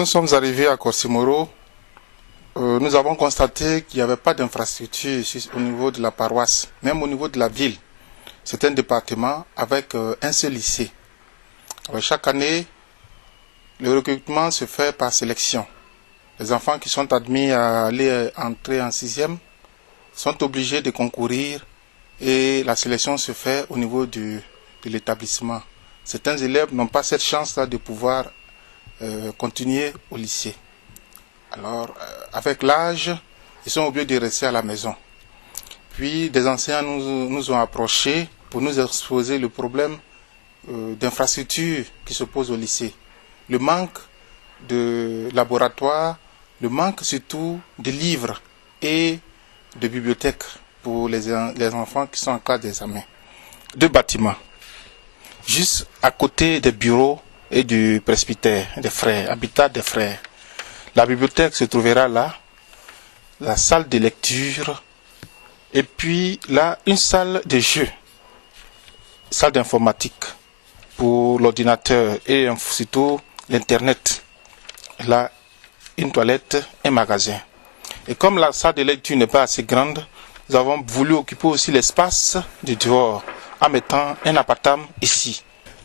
nous sommes arrivés à Corsimoro, nous avons constaté qu'il n'y avait pas d'infrastructure au niveau de la paroisse, même au niveau de la ville. C'est un département avec un seul lycée. Alors, chaque année, le recrutement se fait par sélection. Les enfants qui sont admis à aller entrer en 6e sont obligés de concourir et la sélection se fait au niveau de l'établissement. Certains élèves n'ont pas cette chance-là de pouvoir continuer au lycée. Alors, avec l'âge, ils sont obligés de rester à la maison. Puis, des enseignants nous ont approchés pour nous exposer le problème d'infrastructures qui se pose au lycée. Le manque de laboratoires, le manque surtout de livres et de bibliothèques pour les enfants qui sont en classe d'examen. 2 bâtiments, juste à côté des bureaux et du presbytère des frères, habitat des frères. La bibliothèque se trouvera là, la salle de lecture, et puis là, une salle de jeu, salle d'informatique pour l'ordinateur et surtout l'Internet. Là, une toilette, un magasin. Et comme la salle de lecture n'est pas assez grande, nous avons voulu occuper aussi l'espace du dehors en mettant un appartement ici.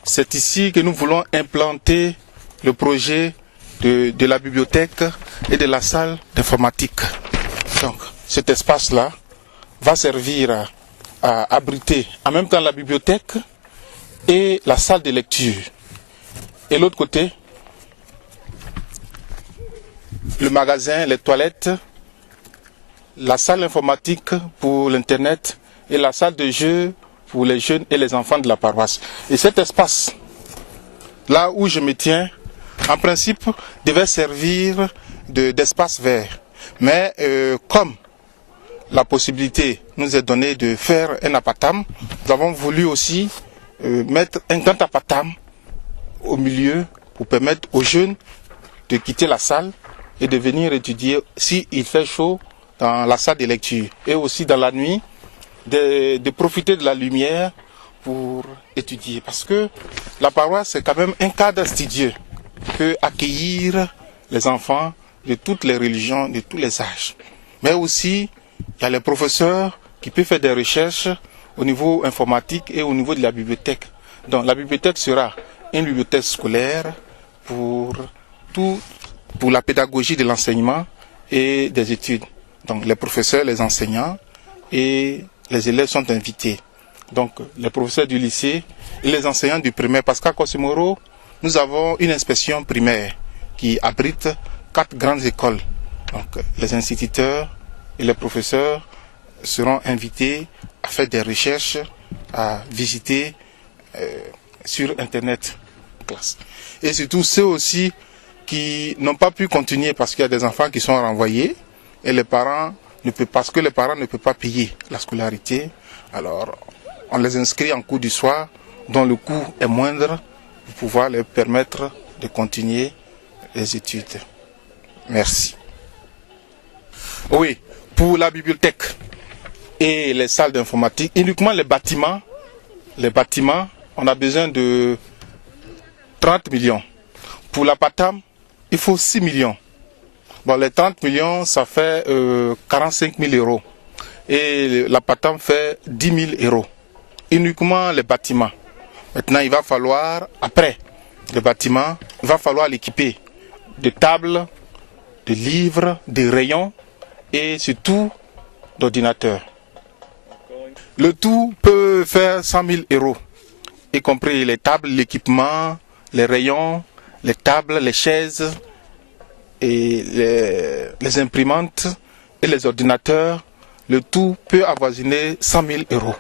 C'est ici que nous voulons implanter le projet de la bibliothèque et de la salle d'informatique. Donc, cet espace-là va servir à abriter en même temps la bibliothèque et la salle de lecture. Et l'autre côté, le magasin, les toilettes, la salle informatique pour l'Internet et la salle de jeu pour les jeunes et les enfants de la paroisse. Et cet espace, là où je me tiens, en principe, devait servir d'espace vert. Mais comme la possibilité nous est donnée de faire un appartement, nous avons voulu aussi mettre un grand appartement au milieu pour permettre aux jeunes de quitter la salle et de venir étudier s'il fait chaud dans la salle de lecture. Et aussi dans la nuit, de profiter de la lumière pour étudier. Parce que la paroisse, c'est quand même un cadre studieux qui peut accueillir les enfants de toutes les religions, de tous les âges. Mais aussi, il y a les professeurs qui peuvent faire des recherches au niveau informatique et au niveau de la bibliothèque. Donc la bibliothèque sera une bibliothèque scolaire pour la pédagogie de l'enseignement et des études. Donc les professeurs, les enseignants et les élèves sont invités. Donc les professeurs du lycée et les enseignants du primaire. Parce qu'à Corsimoro, nous avons une inspection primaire qui abrite 4 grandes écoles. Donc les instituteurs et les professeurs seront invités à faire des recherches, à visiter sur Internet. Et surtout ceux aussi qui n'ont pas pu continuer parce qu'il y a des enfants qui sont renvoyés et les parents parce que les parents ne peuvent pas payer la scolarité. Alors on les inscrit en cours du soir dont le coût est moindre pour pouvoir leur permettre de continuer les études. Merci. Oui, pour la bibliothèque et les salles d'informatique, uniquement les bâtiments, on a besoin de 30 millions. Pour l'appartement, il faut 6 millions. Bon, les 30 millions, ça fait 45 000 euros. Et l'appartement fait 10 000 euros. Uniquement les bâtiments. Maintenant, il va falloir, après le bâtiment, il va falloir l'équiper de tables, de livres, de rayons et surtout d'ordinateurs. Le tout peut faire 100 000 euros, y compris les tables, l'équipement, les rayons, les tables, les chaises et les imprimantes et les ordinateurs. Le tout peut avoisiner 100 000 euros.